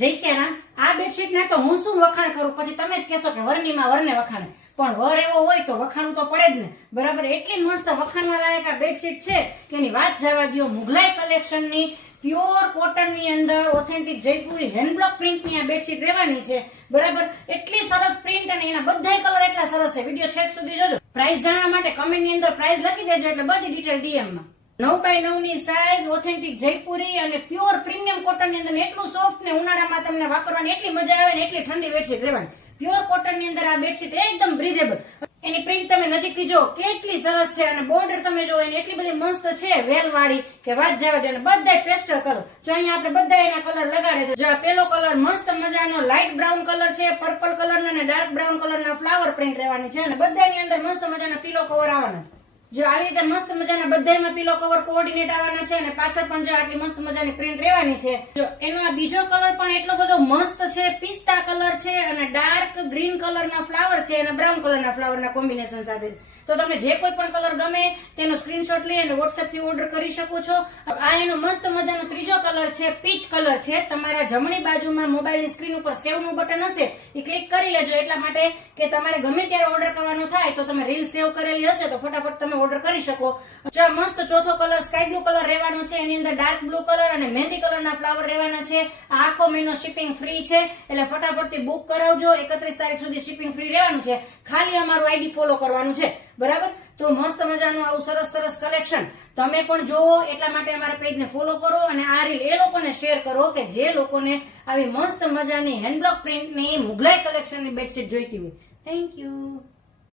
જય સિયારામ. આ બેડશીટ ના તો હું શું વખાણ કરું, પછી તમે જ કહેશો કે વરની માં વરને વખાણે. પણ વર એવો હોય તો વખાણું તો પડે જ ને, બરાબર. એટલી મસ્ત વખાણવા લાયક આ બેડશીટ છે કે એની વાત જવા દો. મુગલાઈ કલેક્શન ની પ્યોર કોટન ની અંદર ઓથેન્ટિક જયપુરી હેન્ડબ્લોક પ્રિન્ટ ની આ બેડશીટ રહેવાની છે, બરાબર. એટલી સરસ પ્રિન્ટ અને એના બધા કલર એટલા સરસ છે. વિડીયો છેક સુધી જોજો. પ્રાઇસ જાણવા માટે કમેન્ટ ની અંદર પ્રાઇસ લખી દેજો એટલે બધી ડિટેલ ડીએમ માં. 9x9 ની સાઈઝ, ઓથેન્ટિક જયપુરી અને પ્યોર પ્રીમિયમ કોટન ની અંદર એટલું સોફ્ટ ને ઉનાળામાં તમને વાપરવાની એટલી મજા આવે ને એટલી ઠંડી બેડશીટ રહેવાની. પ્યોર કોટન ની અંદર આ બેડશીટ એકદમ બ્રીધેબલ. એની પ્રિન્ટ તમે નજીકથી જો કેટલી સરસ છે અને બોર્ડર તમે જો એની એટલી બધી મસ્ત છે વેલ વાળી કે વાત જવા દો. અને બધાય પેસ્ટલ કલર જો અહીંયા આપણે બધા એના કલર લગાડે છે. જો આ પેલો કલર મસ્ત મજાનો લાઇટ બ્રાઉન કલર છે, પર્પલ કલર અને ડાર્ક બ્રાઉન કલર ના ફ્લાવર પ્રિન્ટ રહેવાની છે અને બધાની અંદર મસ્ત મજાના પીલો કવર આવવાના છે. જો આવી રીતે મસ્ત મજાના બધામાં પીલો કવર કોઓર્ડિનેટ આવવાના છે અને પાછળ પણ જો આટલી મસ્ત મજાની પ્રિન્ટ રહેવાની છે. જો એનો આ બીજો કલર પણ એટલો બધો મસ્ત છે, પિસ્તા કલર છે અને ડાર્ક ગ્રીન કલરના ફ્લાવર છે અને બ્રાઉન કલરના ફ્લાવરના કોમ્બિનેશન સાથે. તો તમે જે કોઈ પણ કલર ગમે તેનો સ્ક્રીનશોટ લઈ અને WhatsApp થી ઓર્ડર કરી શકો છો. આ એનો મસ્ત મજાનો ત્રીજો કલર છે, પીચ કલર છે. તમારા જમણી બાજુમાં મોબાઈલની સ્ક્રીન ઉપર સેવ નું બટન હશે, એ ક્લિક કરી લેજો એટલા માટે કે તમારે ગમે ત્યારે ઓર્ડર કરવાનો થાય તો તમે રીલ સેવ કરેલી હશે તો ફટાફટ તમે ઓર્ડર કરી શકો. જો મસ્ત ચોથો કલર સ્કાય બ્લુ કલર રહેવાનો છે, એની અંદર ડાર્ક બ્લુ કલર અને મહેંદી કલરના ફ્લાવર રહેવાના છે. આ આખો મહિનો શિપિંગ ફ્રી છે એટલે ફટાફટથી બુક કરાવજો. 31 તારીખ સુધી શિપિંગ ફ્રી રહેવાનું છે. ખાલી અમારું આઈડી ફોલો કરવાનું છે, બરાબર. તો મસ્ત મજાનું આવું સરસ સરસ કલેક્શન તમે પણ જોવો એટલા માટે અમારા પેજને ફોલો કરો અને આ રીલ એ લોકોને શેર કરો કે જે લોકોને આવી મસ્ત મજાની હેન્ડબ્લોક પ્રિન્ટની મુગલાઈ કલેક્શનની બેડશીટ જોઈતી હોય. Thank you.